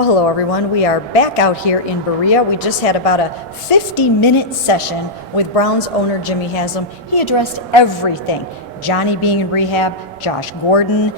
Well, hello everyone. We are back out here in Berea. We just had about a 50-minute session with Browns owner Jimmy Haslam. He addressed everything. Johnny being in rehab, Josh Gordon,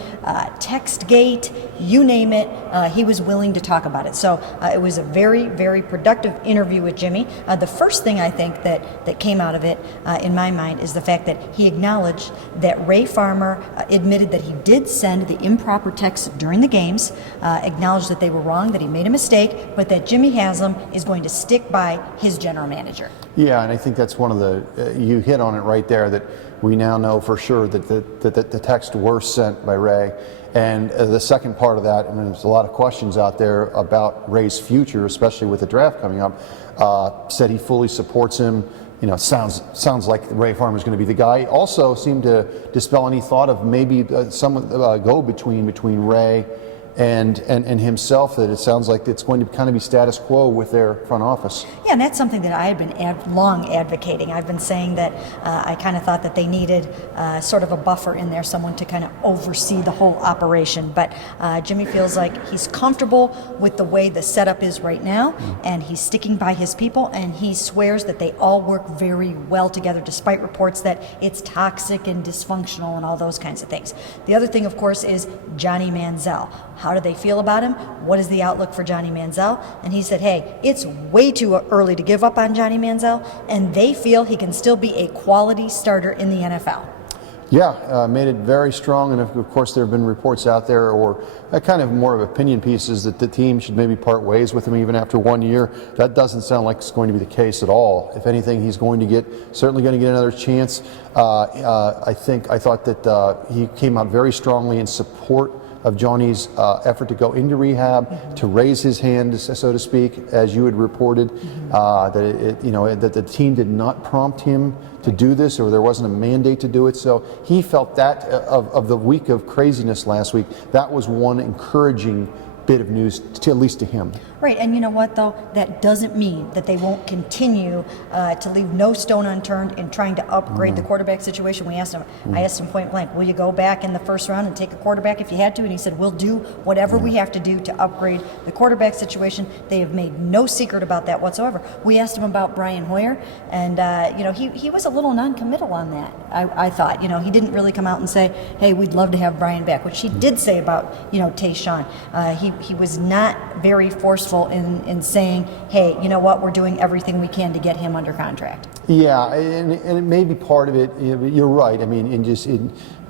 Textgate, you name it, he was willing to talk about it. So it was a very, very productive interview with Jimmy. The first thing I think that came out of it, in my mind, is the fact that he acknowledged that Ray Farmer admitted that he did send the improper texts during the games, acknowledged that they were wrong, that he made a mistake, but that Jimmy Haslam is going to stick by his general manager. Yeah, and I think that's one of the, you hit on it right there, that we now know for sure that the texts were sent by Ray. And the second part of that, I mean, there's a lot of questions out there about Ray's future, especially with the draft coming up. Said he fully supports him. You know, sounds like Ray Farmer is going to be the guy. Also seemed to dispel any thought of maybe some go-between between Ray and himself, that it sounds like it's going to kind of be status quo with their front office. Yeah, and that's something that I had been long advocating. I've been saying that I kind of thought that they needed sort of a buffer in there, someone to kind of oversee the whole operation. But Jimmy feels like he's comfortable with the way the setup is right now, and he's sticking by his people, and he swears that they all work very well together, despite reports that it's toxic and dysfunctional and all those kinds of things. The other thing, of course, is Johnny Manziel. How do they feel about him? What is the outlook for Johnny Manziel? And he said, hey, it's way too early to give up on Johnny Manziel, and they feel he can still be a quality starter in the NFL. Yeah, made it very strong, and of course there have been reports out there, or kind of more of opinion pieces, that the team should maybe part ways with him even after 1 year. That doesn't sound like it's going to be the case at all. If anything, he's certainly going to get another chance. I thought that he came out very strongly in support of Johnny's effort to go into rehab, to raise his hand, so to speak, as you had reported, that the team did not prompt him to do this, or there wasn't a mandate to do it. So he felt that of the week of craziness last week, that was one encouraging bit of news, at least to him. Right, and you know what though? That doesn't mean that they won't continue to leave no stone unturned in trying to upgrade the quarterback situation. I asked him point blank, will you go back in the first round and take a quarterback if you had to? And he said, we'll do whatever we have to do to upgrade the quarterback situation. They have made no secret about that whatsoever. We asked him about Brian Hoyer, and he was a little non-committal on that. I thought, he didn't really come out and say, hey, we'd love to have Brian back, which he did say about, Tayshaun. He was not very forceful in saying, hey, you know what, we're doing everything we can to get him under contract. Yeah, and it may be part of it. You're right. I mean,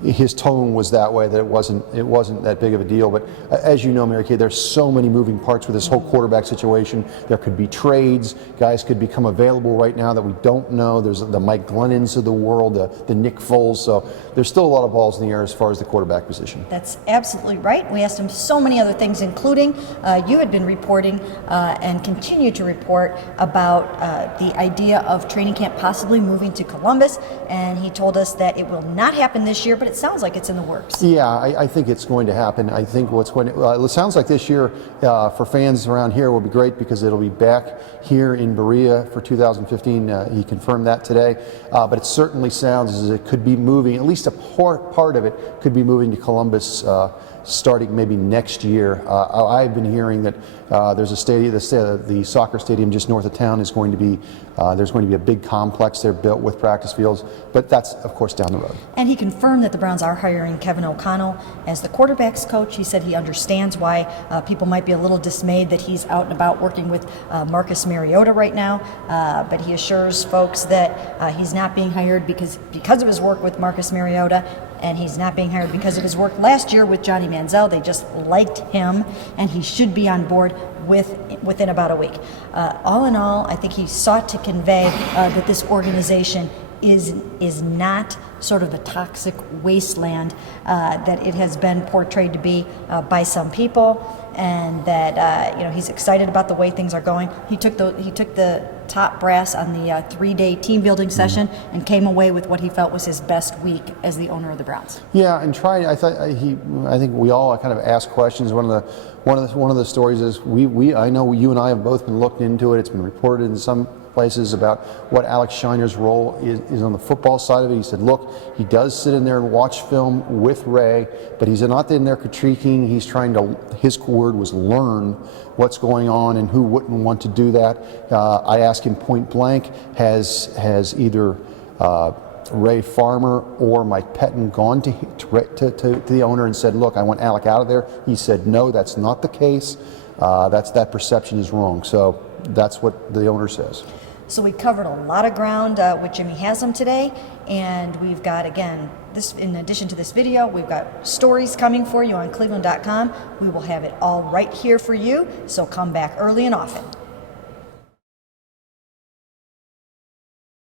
his tone was that way, that it wasn't that big of a deal. But as you know, Mary-Kay, there's so many moving parts with this whole quarterback situation. There could be trades. Guys could become available right now that we don't know. There's the Mike Glennons of the world, the Nick Foles. So there's still a lot of balls in the air as far as the quarterback position. That's absolutely right. We asked him so many other things, including you had been reporting and continue to report about the idea of training camp possibly moving to Columbus, and he told us that it will not happen this year, but it sounds like it's in the works. Yeah, I think it's going to happen. I think it sounds like this year for fans around here will be great, because it'll be back here in Berea for 2015. He confirmed that today, but it certainly sounds as it could be moving, at least a part of it could be moving to Columbus starting maybe next year. I've been hearing that there's a stadium, the soccer stadium just north of town is going to be, there's going to be a big complex there built with practice fields, but that's of course down the road. And he confirmed that the Browns are hiring Kevin O'Connell as the quarterback's coach. He said he understands why people might be a little dismayed that he's out and about working with Marcus Mariota right now, but he assures folks that he's not being hired because of his work with Marcus Mariota, and he's not being hired because of his work last year with Johnny Manziel. They just liked him, and he should be on board within about a week. All in all, I think he sought to convey that this organization is not sort of the toxic wasteland that it has been portrayed to be by some people, and that he's excited about the way things are going. He took the top brass on the 3-day team building session and came away with what he felt was his best week as the owner of the Browns. Yeah, and I think we all kind of asked questions. One of the stories is I know you and I have both been looking into it. It's been reported in some places about what Alex Shiner's role is on the football side of it. He said, look, he does sit in there and watch film with Ray, but he's not in there critiquing. He's trying to, his word was learn what's going on, and who wouldn't want to do that. I asked him point blank, has either Ray Farmer or Mike Pettin gone to the owner and said, look, I want Alec out of there? He said, no, that's not the case. That perception is wrong. So that's what the owner says. So we covered a lot of ground with Jimmy Haslam today, and we've got, again, this, in addition to this video, we've got stories coming for you on cleveland.com. We will have it all right here for you, so come back early and often.